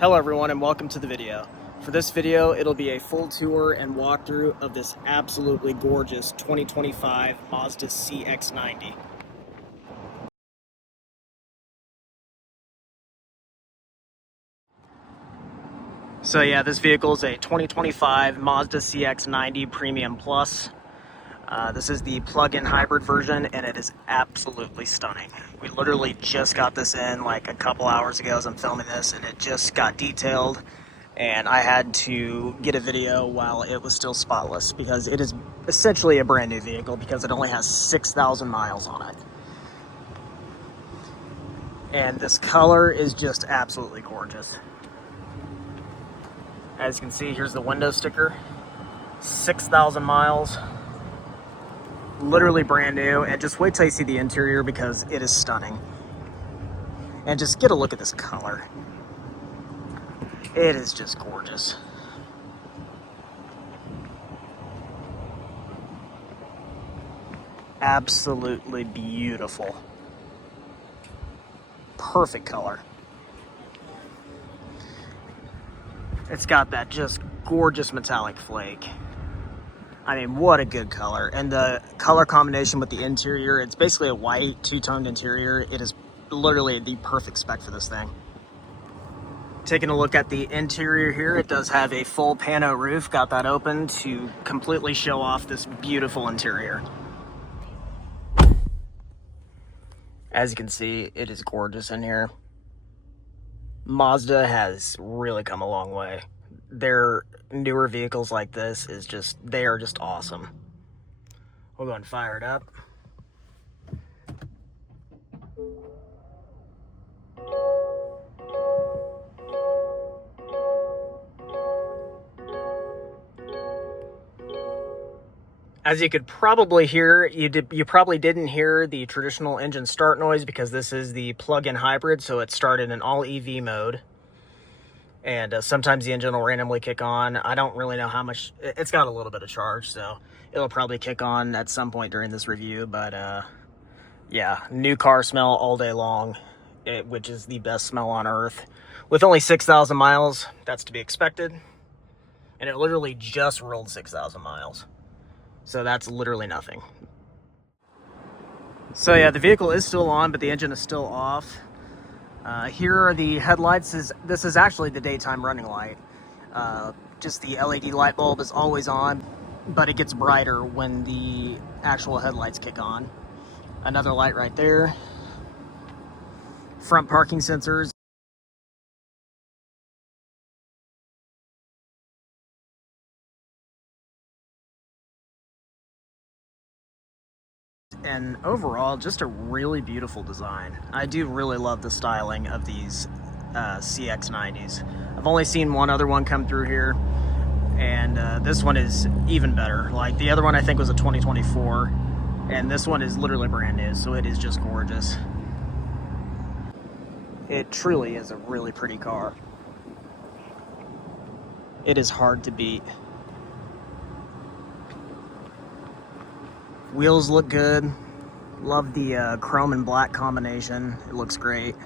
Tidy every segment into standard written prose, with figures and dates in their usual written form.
Hello everyone and welcome to the video. For this video, it'll be a full tour and walkthrough of this absolutely gorgeous 2025 Mazda CX-90. So yeah, this vehicle is a 2025 Mazda CX-90 Premium Plus. This is the plug-in hybrid version and it is absolutely stunning. We literally just got this in like a couple hours ago as I'm filming this, and it just got detailed, and I had to get a video while it was still spotless because it is essentially a brand new vehicle because it only has 6,000 miles on it. And this color is just absolutely gorgeous. As you can see, here's the window sticker. 6,000 miles. Literally brand new, and just wait till you see the interior because it is stunning. And just get a look at this color. It is just gorgeous. Absolutely beautiful. Perfect color. It's got that just gorgeous metallic flake. I mean, what a good color. And the color combination with the interior, it's basically a white two-toned interior. It is literally the perfect spec for this thing. Taking a look at the interior here, it does have a full pano roof. Got that open to completely show off this beautiful interior. As you can see, it is gorgeous in here. Mazda has really come a long way. Their newer vehicles like this they are just awesome. We'll go and fire it up. As you could probably hear, you probably didn't hear the traditional engine start noise because this is the plug-in hybrid, so it started in all EV mode. And sometimes the engine will randomly kick on. I don't really know how much. It's got a little bit of charge, so it'll probably kick on at some point during this review. But yeah, new car smell all day long, which is the best smell on earth. With only 6,000 miles, that's to be expected. And it literally just rolled 6,000 miles. So that's literally nothing. So yeah, the vehicle is still on, but the engine is still off. Here are the headlights. This is actually the daytime running light. Just the LED light bulb is always on, but it gets brighter when the actual headlights kick on. Another light right there. Front parking sensors. And overall, just a really beautiful design. I do really love the styling of these CX-90s. I've only seen one other one come through here, and this one is even better. Like, the other one I think was a 2024, and this one is literally brand new, so it is just gorgeous. It truly is a really pretty car. It is hard to beat. Wheels look good. Love the chrome and black combination. It looks great.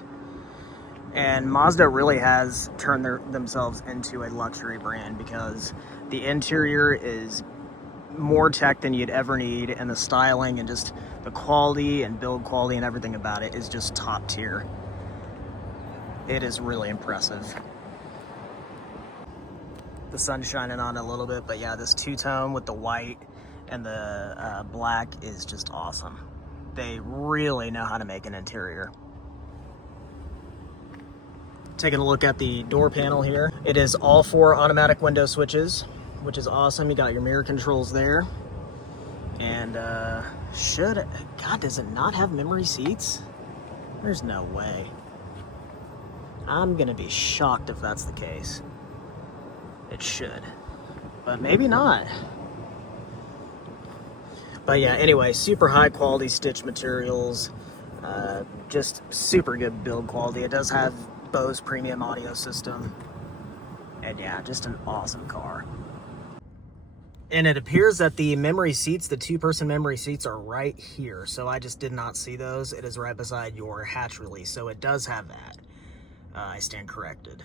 And Mazda really has turned themselves into a luxury brand because the interior is more tech than you'd ever need, and the styling and just the quality and build quality and everything about it is just top tier. It is really impressive. The sun's shining on it a little bit, but yeah, this two-tone with the white and the black is just awesome. They really know how to make an interior. Taking a look at the door panel here. It is all 4 automatic window switches, which is awesome. You got your mirror controls there. And God, does it not have memory seats? There's no way. I'm gonna be shocked if that's the case. It should, but maybe not. But yeah, anyway, super high quality stitch materials, just super good build quality. It does have Bose premium audio system, and yeah, just an awesome car. And it appears that the memory seats, the 2-person memory seats, are right here. So I just did not see those. It is right beside your hatch release, so it does have that. I stand corrected.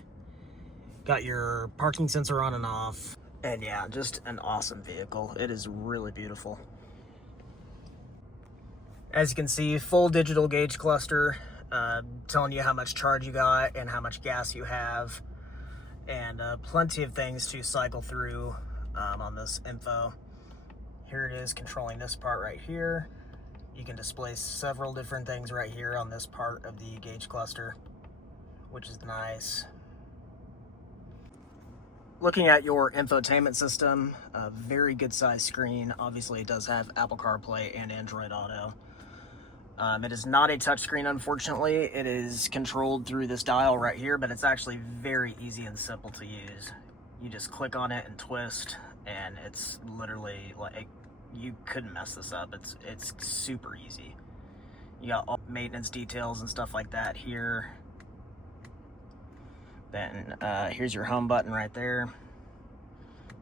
Got your parking sensor on and off. And yeah, just an awesome vehicle. It is really beautiful. As you can see, full digital gauge cluster, telling you how much charge you got and how much gas you have, and plenty of things to cycle through on this info. Here it is controlling this part right here. You can display several different things right here on this part of the gauge cluster, which is nice. Looking at your infotainment system, a very good size screen. Obviously it does have Apple CarPlay and Android Auto. It is not a touchscreen, unfortunately. It is controlled through this dial right here, but it's actually very easy and simple to use. You just click on it and twist, and it's literally like, you couldn't mess this up. It's super easy. You got all maintenance details and stuff like that here. Then here's your home button right there.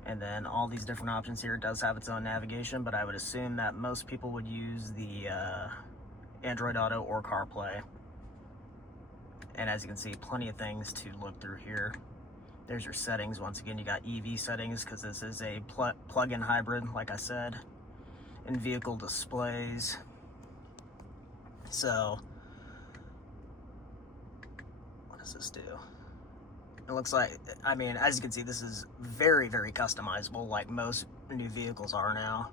And then all these different options here. It does have its own navigation, but I would assume that most people would use the Android Auto or CarPlay. And as you can see, plenty of things to look through here. There's your settings. Once again, you got EV settings because this is a plug-in hybrid, like I said. And vehicle displays. So, what does this do? It looks like, I mean, as you can see, this is very, very customizable, like most new vehicles are now.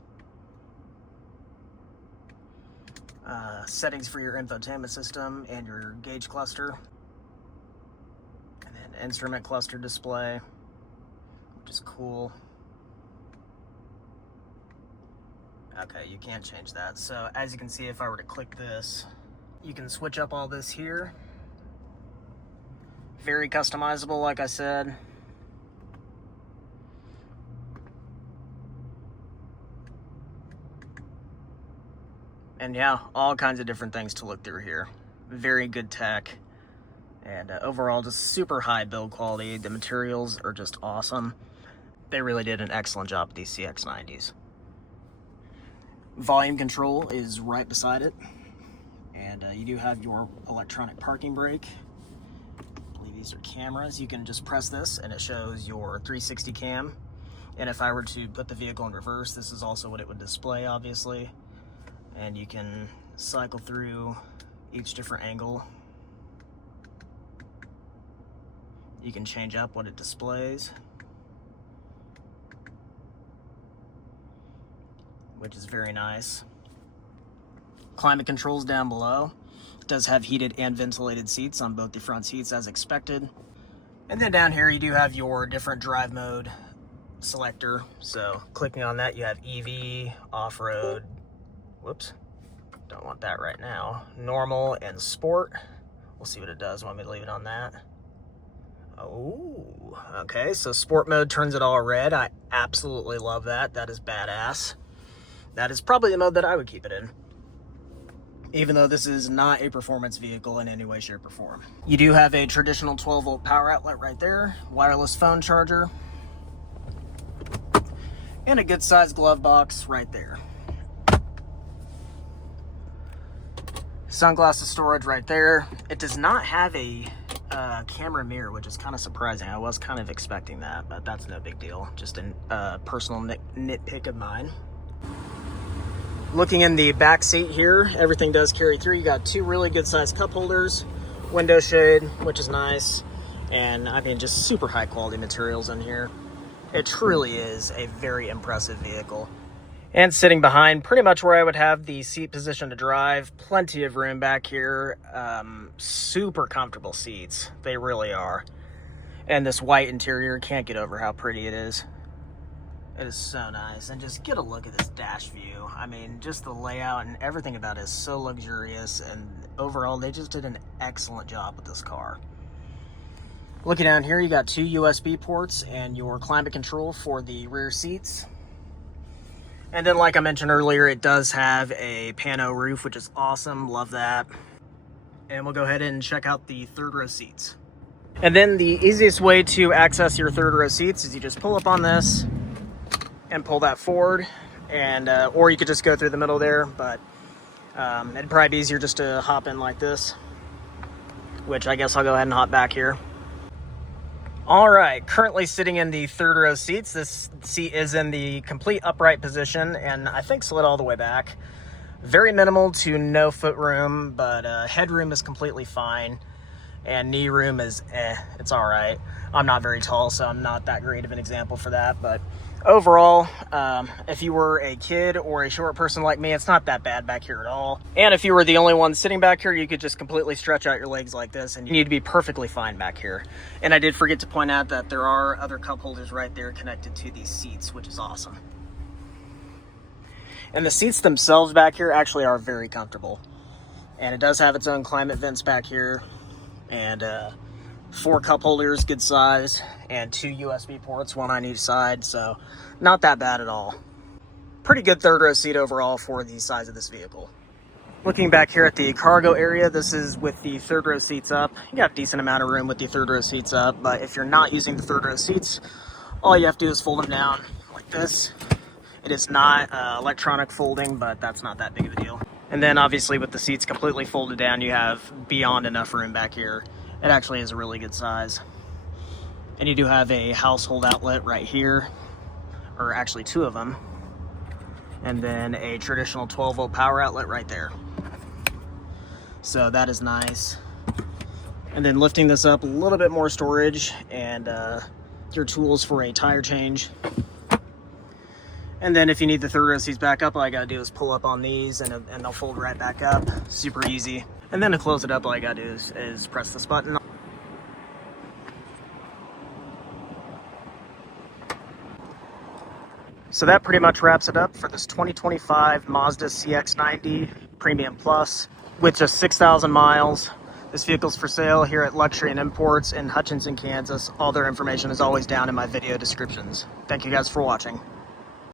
Settings for your infotainment system and your gauge cluster. And then instrument cluster display, which is cool. Okay, you can't change that. So as you can see, if I were to click this, you can switch up all this here. Very customizable, like I said. And yeah, all kinds of different things to look through here. Very good tech. And overall, just super high build quality. The materials are just awesome. They really did an excellent job with these CX-90s. Volume control is right beside it. And you do have your electronic parking brake. I believe these are cameras. You can just press this and it shows your 360 cam. And if I were to put the vehicle in reverse, this is also what it would display, obviously. And you can cycle through each different angle. You can change up what it displays, which is very nice. Climate controls down below. It does have heated and ventilated seats on both the front seats as expected. And then down here you do have your different drive mode selector. So clicking on that, you have EV, off-road, whoops, don't want that right now, normal and sport. We'll see what it does. Want me to leave it on that? Oh, okay, so sport mode turns it all red. I absolutely love that. That is badass. That is probably the mode that I would keep it in, even though this is not a performance vehicle in any way, shape, or form. You do have a traditional 12-volt power outlet right there, wireless phone charger, and a good-sized glove box right there. Sunglasses storage right there. It does not have a camera mirror, which is kind of surprising. I was kind of expecting that, but that's no big deal. Just a personal nitpick of mine. Looking in the back seat here, everything does carry through. You got two really good sized cup holders, window shade, which is nice. And I mean, just super high quality materials in here. It truly is a very impressive vehicle. And sitting behind, pretty much where I would have the seat position to drive. Plenty of room back here. Super comfortable seats. They really are. And this white interior, can't get over how pretty it is. It is so nice. And just get a look at this dash view. I mean, just the layout and everything about it is so luxurious. And overall, they just did an excellent job with this car. Looking down here, you got two USB ports and your climate control for the rear seats. And then, like I mentioned earlier, it does have a pano roof, which is awesome. Love that. And we'll go ahead and check out the third row seats. And then the easiest way to access your third row seats is you just pull up on this and pull that forward. And or you could just go through the middle there, but it'd probably be easier just to hop in like this, which I guess I'll go ahead and hop back here. All right, currently sitting in the third row seats. This seat is in the complete upright position and I think slid all the way back. Very minimal to no foot room, but headroom is completely fine. And knee room is it's all right. I'm not very tall, so I'm not that great of an example for that. But overall, if you were a kid or a short person like me, it's not that bad back here at all. And if you were the only one sitting back here, you could just completely stretch out your legs like this and you'd be perfectly fine back here. And I did forget to point out that there are other cup holders right there connected to these seats, which is awesome. And the seats themselves back here actually are very comfortable. And it does have its own climate vents back here. And 4 cup holders, good size, and 2 USB ports, 1 on each side, so not that bad at all. Pretty good third row seat overall for the size of this vehicle. Looking back here at the cargo area, this is with the third row seats up. You got a decent amount of room with the third row seats up, but if you're not using the third row seats, all you have to do is fold them down like this. It is not electronic folding, but that's not that big of a deal. And then obviously with the seats completely folded down, you have beyond enough room back here. It actually is a really good size. And you do have a household outlet right here, or actually 2 of them. And then a traditional 12-volt power outlet right there. So that is nice. And then lifting this up, a little bit more storage and your tools for a tire change. And then if you need the third row seats back up, all I gotta do is pull up on these and they'll fold right back up. Super easy. And then to close it up, all I gotta do is press this button. So that pretty much wraps it up for this 2025 Mazda CX-90 Premium Plus with just 6,000 miles. This vehicle's for sale here at Luxury and Imports in Hutchinson, Kansas. All their information is always down in my video descriptions. Thank you guys for watching.